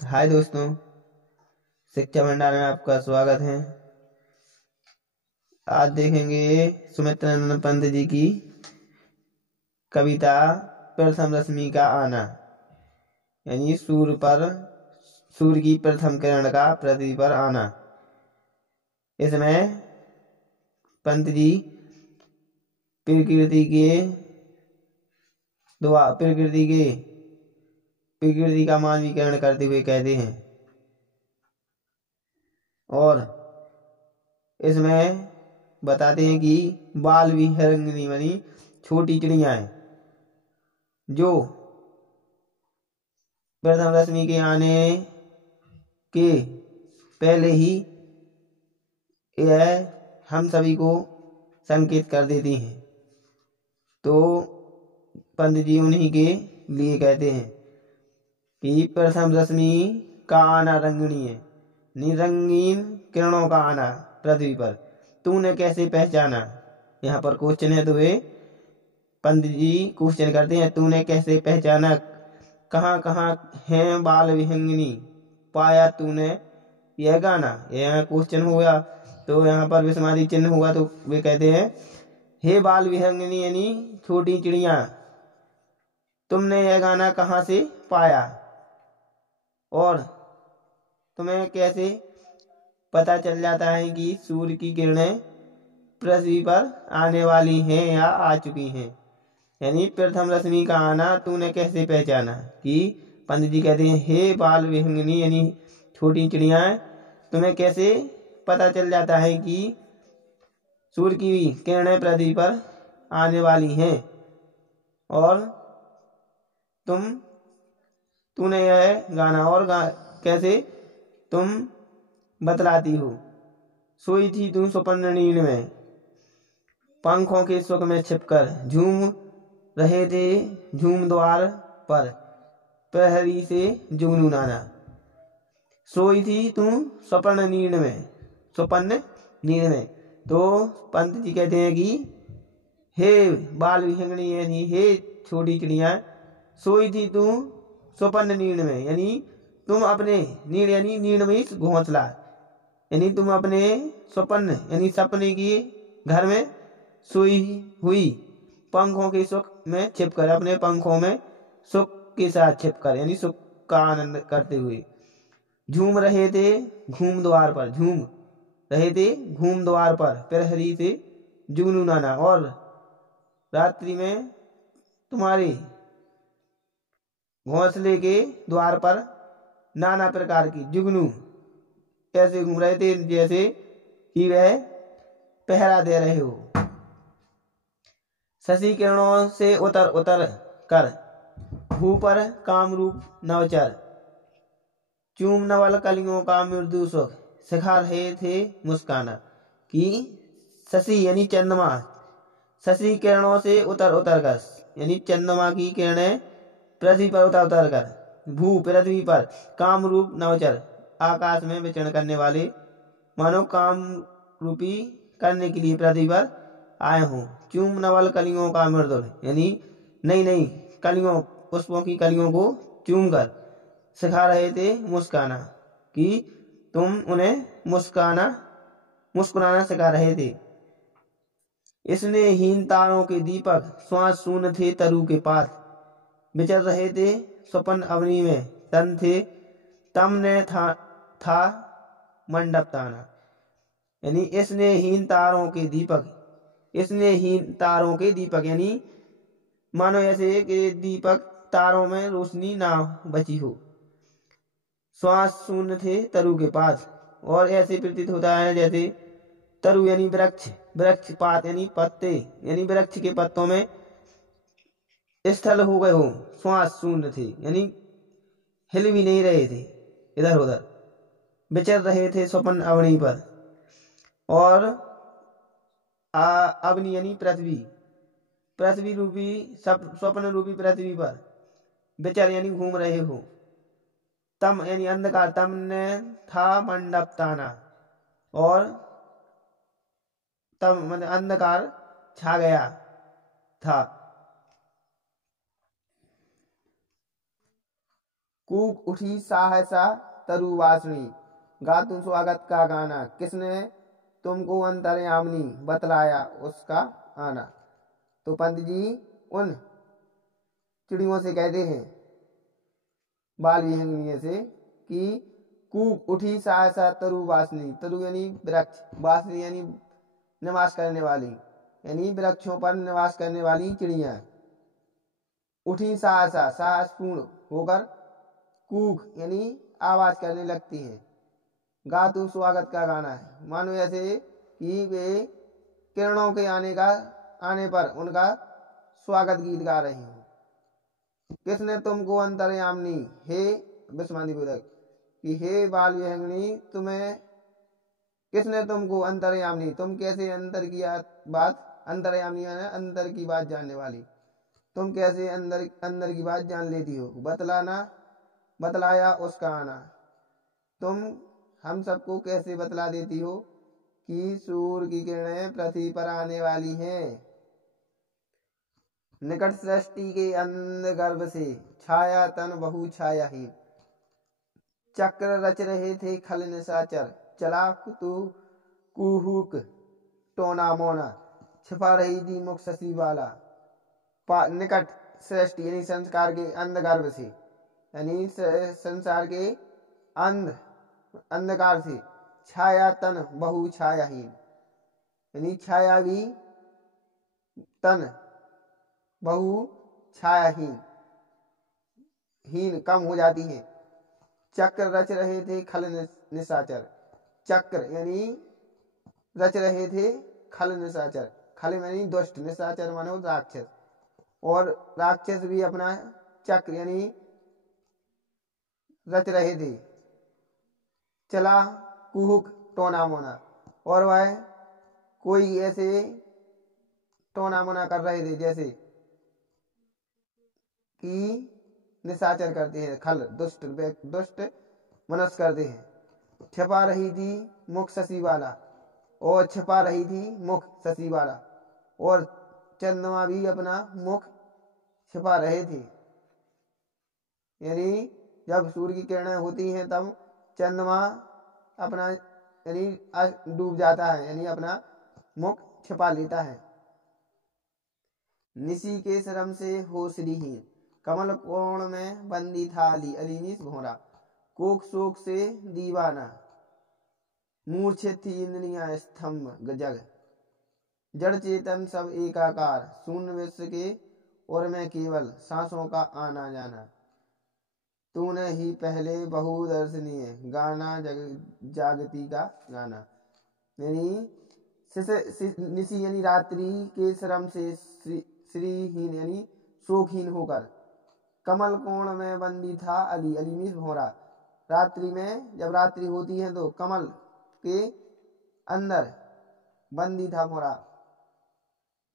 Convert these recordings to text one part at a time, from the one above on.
हाय दोस्तों, शिक्षा भंडार में आपका स्वागत है। आज देखेंगे सुमित्रानंद पंत जी की कविता प्रथम रश्मि का आना, यानी सूर्य की प्रथम किरण का पृथ्वी पर आना। इसमें पंत जी प्रकृति के प्रकृति का मानवीकरण करते हुए कहते हैं और इसमें बताते हैं कि बाल विहंगिनी बनी छोटी चिड़िया है जो प्रथम रश्मि के आने के पहले ही यह हम सभी को संकेत कर देती हैं। तो पंत जी उन्हीं के लिए कहते हैं कि प्रथम रश्मि का आना रंगीन है, निरंगीन किरणों का आना पृथ्वी पर तूने कैसे पहचाना। यहाँ पर क्वेश्चन है, तो वे पंत जी क्वेश्चन करते हैं, तूने कैसे पहचाना, कहाँ कहाँ है बाल विहंगिनी, पाया तूने यह गाना। यह क्वेश्चन होगा तो यहाँ पर विस्मयादि चिन्ह होगा, तो वे कहते हैं, हे बाल विहंगिनी यानी छोटी चिड़िया, तुमने यह गाना कहाँ से पाया और तुम्हें कैसे पता चल जाता है कि सूर्य की किरणें पृथ्वी पर आने वाली हैं या आ चुकी हैं। यानी प्रथम रश्मि का आना तूने कैसे पहचाना। कि पंत जी कहते हैं, हे बाल विहंगिनी यानी छोटी चिड़िया, तुम्हें कैसे पता चल जाता है कि सूर्य की किरणें पृथ्वी पर आने वाली हैं और तूने यह गाना और कैसे तुम बतलाती हो। सोई थी तू स्वप्न नींद में, पंखों के सुख में छिपकर झूम रहे थे झूम द्वार पर, प्रहरी से जुगनू नाना। सोई थी तू स्वप्न नींद में। तो पंत जी कहते हैं कि हे बाल विहंगिनी यानी हे छोटी चिड़िया, सोई थी तू स्वप्न नींद में, यानी तुम अपने नींद यानी नींद में घोंसला, यानी तुम अपने स्वप्न यानी सपने की घर में सोई हुई पंखों के सुख में छिपकर, अपने पंखों में सुख के साथ छिपकर यानी सुख का आनंद करते हुए झूम रहे थे घूम द्वार पर प्रहरी से जुगनू नाना। और रात्रि में तुम्हारे घोंसले के द्वार पर नाना प्रकार की जुगनू ऐसे घूम रहे थे जैसे कि वह पहरा दे रहे हो। शशि किरणों से उतर उतर कर भू पर कामरूप नवचर, चूम नवल कलियों का मृदु सुख सिखा रहे थे मुस्काना। कि शशि यानी चंद्रमा, शशि किरणों से उतर उतर कर यानी चंद्रमा की किरणें पृथ्वी पर उतर उतर कर भू पृथ्वी पर कामरूप नवचर आकाश में विचरण करने वाले मानो काम रूपी करने के लिए पृथ्वी पर आए हूँ। चूम नवल कलियों का मृदुल यानी नई नई कलियों पुष्पों की कलियों को चूम कर सिखा रहे थे मुस्काना। कि तुम उन्हें मुस्कुराना सिखा रहे थे। इसने हीन तारों के दीपक श्वास शून्य थे तरु के पात, विचर रहे थे स्वपन अवनी में तन थे तम ने था मंडप ताना। यानी इसने हीन तारों के दीपक यानी मानो ऐसे कि दीपक तारों में रोशनी ना बची हो। श्वास शून्य थे तरु के पास, और ऐसे प्रतीत होता है जैसे तरु यानी वृक्ष पात यानी पत्ते यानी वृक्ष के पत्तों में स्थल हो गए हो। श्वास शून्य थे यानी हिल भी नहीं रहे थे इधर उधर, विचर रहे थे स्वप्न अवनी पर। और अवनी यानी पृथ्वी रूपी स्वप्न रूपी पृथ्वी पर विचर यानी घूम रहे हो। तम यानी अंधकार, तम ने था मंडप ताना, और तम मतलब अंधकार छा गया था। कूक उठी सहसा तरु वासनी, गा तुम स्वागत का गाना, किसने तुमको अंतर्यामिनी बतलाया उसका आना। तो पंत जी उन चिड़ियों से कहते हैं बाल विहंगनी से कि कूक उठी सहसा तरु वासनी, तरु यानी वृक्ष, वासनी यानी निवास करने वाली, यानी वृक्षों पर निवास करने वाली चिड़िया उठी सहसा साहसपूर्ण होकर, कूक यानी आवाज करने लगती हैं, गा तू स्वागत का गाना है, मानो ऐसे कि वे किरणों के आने पर उनका स्वागत गीत गा रही हूँ। किसने तुमको अंतर्यामिनी, हे विस्मृति बोधक कि हे बाल विहंगनी, तुम्हें किसने तुमको अंतर्यामिनी, तुम कैसे अंतर की बात, अंतर्यामिनी अंदर की बात जानने वाली, तुम कैसे अंदर की बात जान लेती हो, बतलाया उसका आना, तुम हम सबको कैसे बतला देती हो कि सूर्य की किरणें पृथ्वी पर आने वाली हैं। निकट सृष्टि के अंध गर्भ से छाया तन बहु छायाहीन, चक्र रच रहे थे खल निशाचर, चला तू कुहुक टोना मोना, छिपा रही थी मुख शशि वाला। निकट सृष्टि यानी संस्कार के अंध गर्भ से, यानी संसार के अंधकार से, छाया तन बहु छायाहीन यानी छाया भी तन बहु छायाहीन कम हो जाती है। चक्र रच रहे थे खल निशाचर, चक्र यानी रच रहे थे खल निशाचर, खल यानी दुष्ट, निशाचर मानो राक्षस, और राक्षस भी अपना चक्र यानी रच रहे थे, चला कुहुक टोना मोना, और वह कोई ऐसे टोना मोना कर रहे थे जैसे कि निशाचर करते हैं, खल दुष्ट मनुष्य करते हैं। छिपा रही थी मुख शशि वाला, और छिपा रही थी मुख शशि वाला, और चंद्रमा भी अपना मुख छिपा रहे थे, यानी जब सूर्य की किरणें होती हैं तब चंद्रमा अपना यानी डूब जाता है, यानी अपना मुख छिपा लेता है। निशी के श्रम से हो श्रीहीन, कमल कोण में बंदी था अलीनीस भोरा, कोक शोक से दीवाना, मूर्छित थी इंद्रियां स्तंभ जग, जड़ चेतन सब एकाकार, शून्य विश्व के और मैं केवल सांसों का आना जाना, तूने ही पहले बहुदर्शनीय गाना जागती का गाना, यानी निशी यानी रात्रि के श्रम से श्रीहीन यानी शोकहीन होकर, कमल कोण में बंदी था अली भोरा, रात्रि में जब रात्रि होती है तो कमल के अंदर बंदी था भोरा,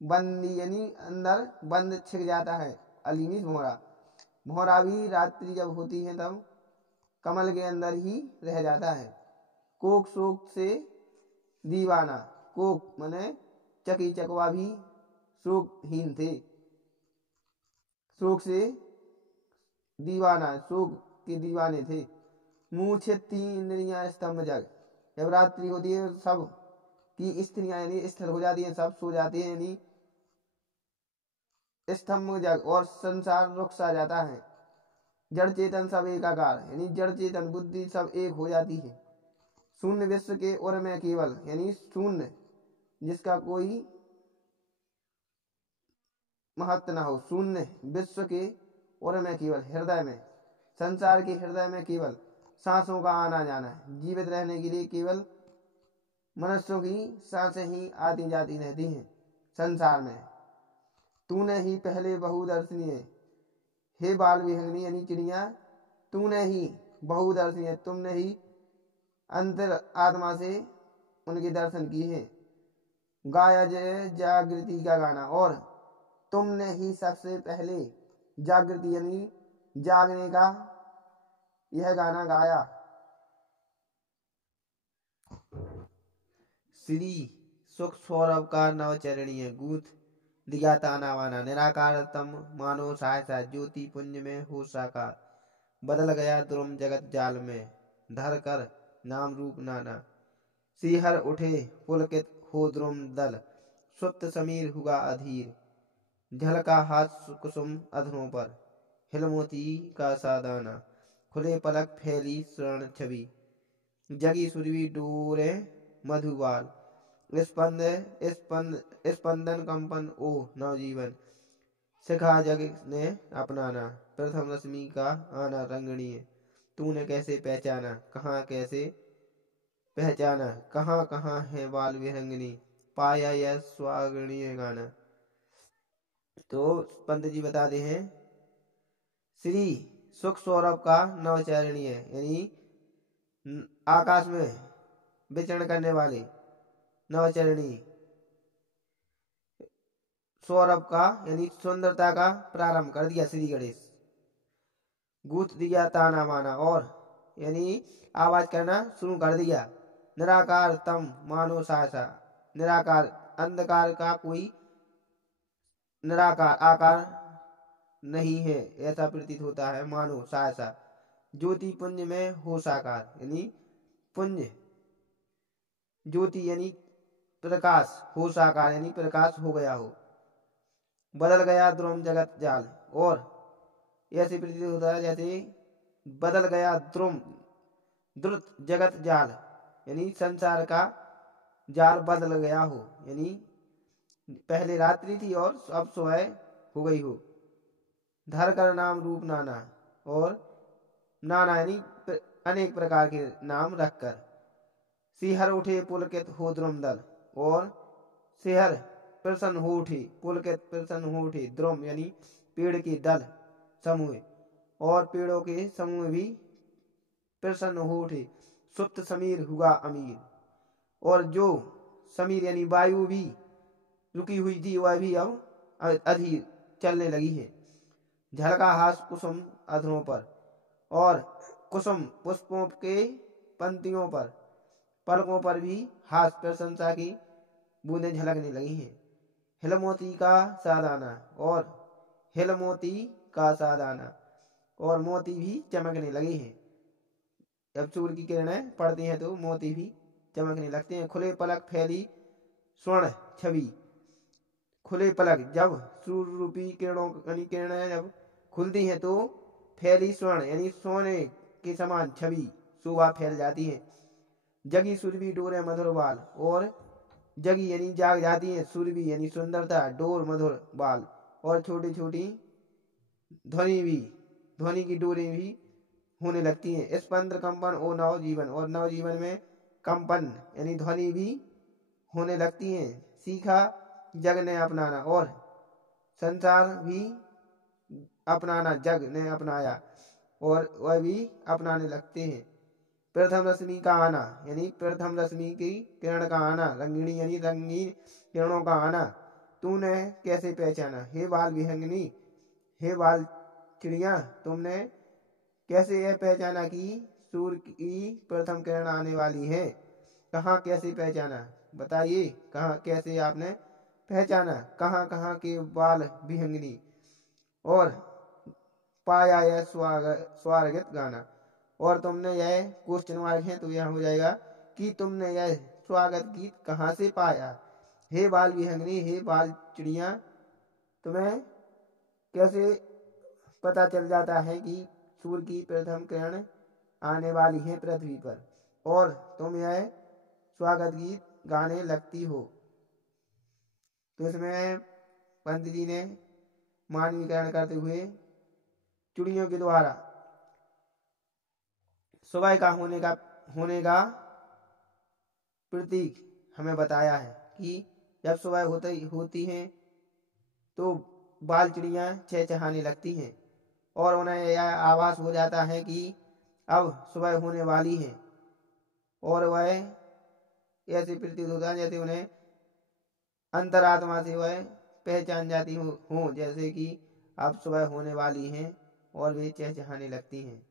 बंदी यानी अंदर बंद छिक जाता है, अलीमिस भोरा, भोरा भी रात्रि जब होती है तब कमल के अंदर ही रह जाता है। कोक शोक से दीवाना, कोक माने चकी चकवा भी शोकहीन थे, शोक से दीवाना, शोक के दीवाने थे। मूर्छित थी इंद्रियां स्तंभ जग, जब रात्रि होती है सब की स्त्रियां यानी स्थिर हो जाती हैं, सब सो जाते हैं, यानी स्तंभ जग और संसार रुक सा जाता है। जड़ चेतन सब एकाकार यानी जड़ चेतन बुद्धि सब एक हो जाती है। शून्य विश्व के और मैं केवल यानी शून्य जिसका कोई महत्व न हो, शून्य विश्व के और मैं केवल हृदय में, संसार के हृदय में केवल सांसों का आना जाना है। जीवित रहने के लिए केवल मनुष्यों की सांसें ही आती जाती रहती हैं संसार में। तूने ही पहले बहुदर्शनीय, हे बाल विहंगनी यानी चिड़िया, तूने ही बहुदर्शनीय, तुमने ही अंतर आत्मा से उनके दर्शन किए हैं। गाया जय जागृति का गाना, और तुमने ही सबसे पहले जागृति यानी जागने का यह गाना गाया। श्री सुख सौरभ का नवचरणीय गूथ दिया ताना वाना, निराकार तम मानो सहसा ज्योति पुंज में हो साकार, बदल गया द्रुम जगत जाल में, धर कर नाम रूप नाना। सिहर उठे पुलकित हो द्रुम दल, सुप्त समीर हुआ अधीर। झलका हाथ कुसुम अधरों पर, हिलमोती का सादाना। खुले पलक फैली स्वर्ण छवि, जगी सुरभि डोरे मधुबाल। स्पंदन कंपन ओ नवजीवन, सिखा जग ने अपनाना। प्रथम रश्मि का आना रंगणीय, तूने कैसे पहचाना, कहाँ कैसे पहचाना। कहाँ कहाँ है बाल विहंगनी, पाया यह स्वागणीय गाना। तो पंत जी बताते हैं, श्री सुख सौरभ का नवचरणीय यानी आकाश में विचरण करने वाले नवचरणी, सौरभ का यानी सुंदरता का प्रारंभ कर दिया श्री गणेश। गूथ दिया ताना माना, और यानी आवाज करना शुरू कर दिया। निराकार तम मानो सासा, निराकार अंधकार का कोई निराकार आकार नहीं है ऐसा प्रतीत होता है, मानो सासा। ज्योति पुंज में हो साकार, यानी पुंज ज्योति यानी प्रकाश, हो साकार यानी प्रकाश हो गया हो। बदल गया द्रुम जगत जाल, और ऐसे प्रतीत होता है जैसे बदल गया द्रुम द्रुत जगत जाल, यानी संसार का जाल बदल गया हो, यानी पहले रात्रि थी और अब सुबह हो गई हो। धर कर नाम रूप नाना, और नाना यानी अनेक प्रकार के नाम रखकर। सिहर उठे पुलकित हो द्रुम दल, और सिहर प्रसन्न हो उठे, पुलकित प्रसन्न हो उठे, द्रुम यानी पेड़ के दल समूह, और पेड़ों के समूह भी प्रसन्न हो उठे। सुप्त समीर हुआ अमीर, और जो समीर यानी वायु भी रुकी हुई थी वह भी अब अधीर चलने लगी है। झलका हास कुसुम अधरों पर, और कुसुम पुष्पों के पंक्तियों पर, पलकों पर भी हास प्रशंसा की बूंदें झलकने लगी हैं। हिलमोती का सादाना, और हिलमोती का सादाना, और मोती भी चमकने लगे हैं। जब सूर्य की किरणें पड़ती हैं तो मोती भी चमकने लगते हैं। खुले पलक फैली स्वर्ण छवि, खुले पलक जब सूर्य रूपी किरणों यानी किरणें जब खुलती हैं तो फैली स्वर्ण यानी सोने के समान छवि शोभा फैल जाती है। जगी सुरभि डोरे मधुर बाल, और जगी यानी जाग जाती है, सुरभि यानी सुंदरता, डोर मधुर बाल, और छोटी छोटी ध्वनि की डोरें भी होने लगती हैं। स्पंद कंपन ओ नवजीवन, और नवजीवन में कंपन यानी ध्वनि भी होने लगती हैं। सीखा जग ने अपनाना, और संसार भी अपनाना, जग ने अपनाया और वह भी अपनाने लगते हैं। प्रथम रश्मि का आना यानी प्रथम रश्मि की किरण का आना, रंगिणी यानी रंगीन किरणों का आना। तूने कैसे पहचाना, हे बाल विहंगिनी, हे बाल चिड़िया, तुमने कैसे यह पहचाना कि सूर्य की प्रथम किरण आने वाली है। कहाँ कैसे पहचाना, बताइए कहाँ कैसे आपने पहचाना। कहाँ कहाँ के बाल विहंगिनी, और पाया यह स्वागत गाना। और तुमने यह क्वेश्चन मार्क है तो यह हो जाएगा कि तुमने यह स्वागत गीत कहाँ से पाया। हे बाल विहंगिनी, हे बाल चिड़िया, तुम्हें कैसे पता चल जाता है कि सूर्य की प्रथम किरण आने वाली है पृथ्वी पर, और तुम यह स्वागत गीत गाने लगती हो। तो इसमें पंत जी ने मानवीकरण करते हुए चिड़ियों के द्वारा सुबह का होने का प्रतीक हमें बताया है कि जब सुबह होती है तो बाल चिड़ियाँ चहचहाने लगती हैं, और उन्हें यह आभास हो जाता है कि अब सुबह होने वाली है, और वह ऐसे प्रतीत होता है जैसे उन्हें अंतरात्मा से वह पहचान जाती हो जैसे कि अब सुबह होने वाली है, और वे चहचहाने लगती हैं।